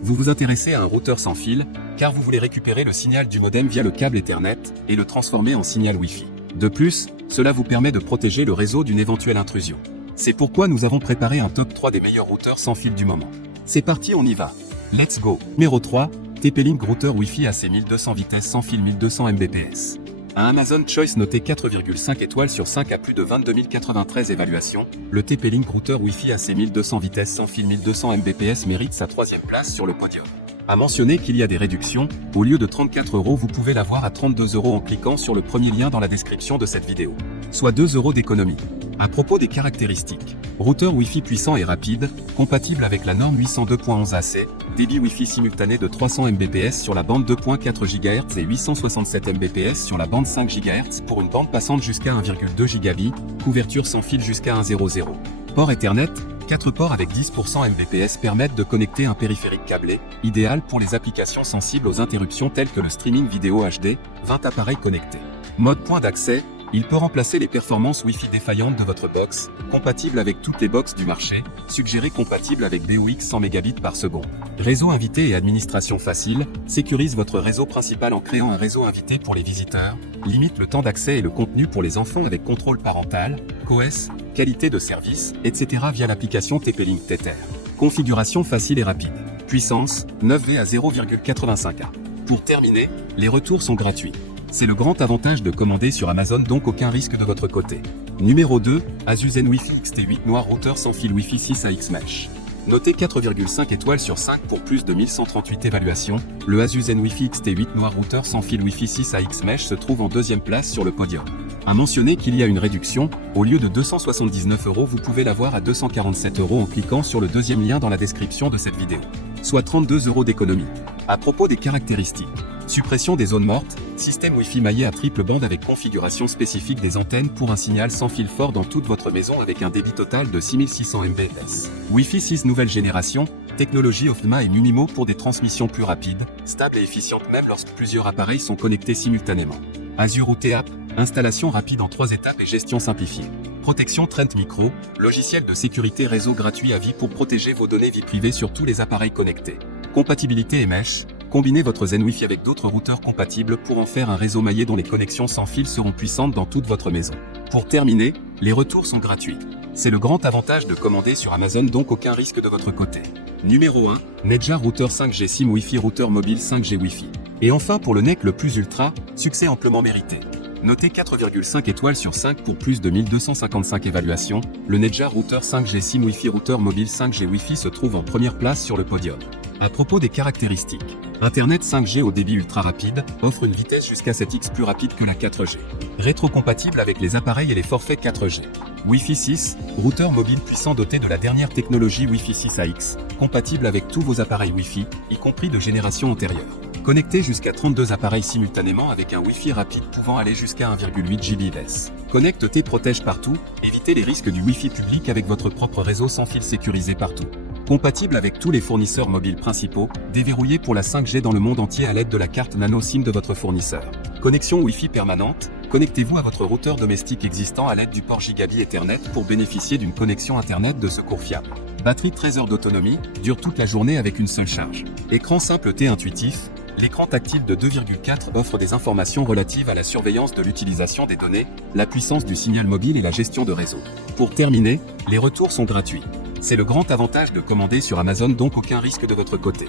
Vous vous intéressez à un routeur sans fil, car vous voulez récupérer le signal du modem via le câble Ethernet et le transformer en signal Wi-Fi. De plus, cela vous permet de protéger le réseau d'une éventuelle intrusion. C'est pourquoi nous avons préparé un top 3 des meilleurs routeurs sans fil du moment. C'est parti, on y va. Let's go. Numéro 3, TP-Link Router Wi-Fi AC 1200 vitesse sans fil 1200 Mbps. Un Amazon Choice noté 4,5 étoiles sur 5 à plus de 22 093 évaluations, le TP-Link Router Wi-Fi AC 1200 vitesse sans fil 1200 Mbps mérite sa 3e place sur le podium. À mentionner qu'il y a des réductions, au lieu de 34 €, vous pouvez l'avoir à 32 € en cliquant sur le premier lien dans la description de cette vidéo. Soit 2 € d'économie. À propos des caractéristiques, routeur Wi-Fi puissant et rapide, compatible avec la norme 802.11 AC, débit Wi-Fi simultané de 300 Mbps sur la bande 2.4 GHz et 867 Mbps sur la bande 5 GHz pour une bande passante jusqu'à 1,2 Gb, couverture sans fil jusqu'à 1.0.0. Port Ethernet, 4 ports avec 10% Mbps permettent de connecter un périphérique câblé, idéal pour les applications sensibles aux interruptions telles que le streaming vidéo HD, 20 appareils connectés. Mode point d'accès, il peut remplacer les performances Wi-Fi défaillantes de votre box, compatible avec toutes les box du marché, suggéré compatible avec DOX 100 Mbps par seconde. Réseau invité et administration facile, sécurise votre réseau principal en créant un réseau invité pour les visiteurs, limite le temps d'accès et le contenu pour les enfants avec contrôle parental, QoS, qualité de service, etc. via l'application TP-Link Tether. Configuration facile et rapide. Puissance, 9V à 0,85A. Pour terminer, les retours sont gratuits. C'est le grand avantage de commander sur Amazon, donc aucun risque de votre côté. Numéro 2, Asus Zen Wi-Fi XT8 Noir Routeur sans fil Wi-Fi 6 AX Mesh. Noté 4,5 étoiles sur 5 pour plus de 1138 évaluations, le Asus Zen Wi-Fi XT8 Noir Routeur sans fil Wi-Fi 6 AX Mesh se trouve en 2e place sur le podium. À mentionner qu'il y a une réduction, au lieu de 279 €, vous pouvez l'avoir à 247 € en cliquant sur le 2e lien dans la description de cette vidéo. Soit 32 € d'économie. À propos des caractéristiques, suppression des zones mortes, système Wi-Fi maillé à triple bande avec configuration spécifique des antennes pour un signal sans fil fort dans toute votre maison avec un débit total de 6600 Mbps. Wi-Fi 6 nouvelle génération, technologie OFDMA et Munimo pour des transmissions plus rapides, stables et efficientes même lorsque plusieurs appareils sont connectés simultanément. Azure OT App, installation rapide en 3 étapes et gestion simplifiée. Protection Trent Micro, logiciel de sécurité réseau gratuit à vie pour protéger vos données vie privée sur tous les appareils connectés. Compatibilité et mesh, combinez votre Zen Wi-Fi avec d'autres routeurs compatibles pour en faire un réseau maillé dont les connexions sans fil seront puissantes dans toute votre maison. Pour terminer, les retours sont gratuits. C'est le grand avantage de commander sur Amazon, donc aucun risque de votre côté. Numéro 1, Netjar Routeur 5G SIM Wi-Fi Routeur mobile 5G Wi-Fi. Et enfin pour le NEC le plus ultra, succès amplement mérité. Noté 4,5 étoiles sur 5 pour plus de 1255 évaluations, le Netjar Routeur 5G SIM Wi-Fi Routeur mobile 5G Wi-Fi se trouve en première place sur le podium. À propos des caractéristiques, Internet 5G au débit ultra rapide, offre une vitesse jusqu'à 7x plus rapide que la 4G. Rétrocompatible avec les appareils et les forfaits 4G. Wi-Fi 6, routeur mobile puissant doté de la dernière technologie Wi-Fi 6 AX, compatible avec tous vos appareils Wi-Fi, y compris de génération antérieure. Connectez jusqu'à 32 appareils simultanément avec un Wi-Fi rapide pouvant aller jusqu'à 1,8 Gbps. Connecte-T protège partout, évitez les risques du Wi-Fi public avec votre propre réseau sans fil sécurisé partout. Compatible avec tous les fournisseurs mobiles principaux, déverrouillé pour la 5G dans le monde entier à l'aide de la carte nano SIM de votre fournisseur. Connexion Wi-Fi permanente, connectez-vous à votre routeur domestique existant à l'aide du port Gigabit Ethernet pour bénéficier d'une connexion Internet de secours fiable. Batterie 13 heures d'autonomie, dure toute la journée avec une seule charge. Écran simple T intuitif, l'écran tactile de 2,4 offre des informations relatives à la surveillance de l'utilisation des données, la puissance du signal mobile et la gestion de réseau. Pour terminer, les retours sont gratuits. C'est le grand avantage de commander sur Amazon, donc aucun risque de votre côté.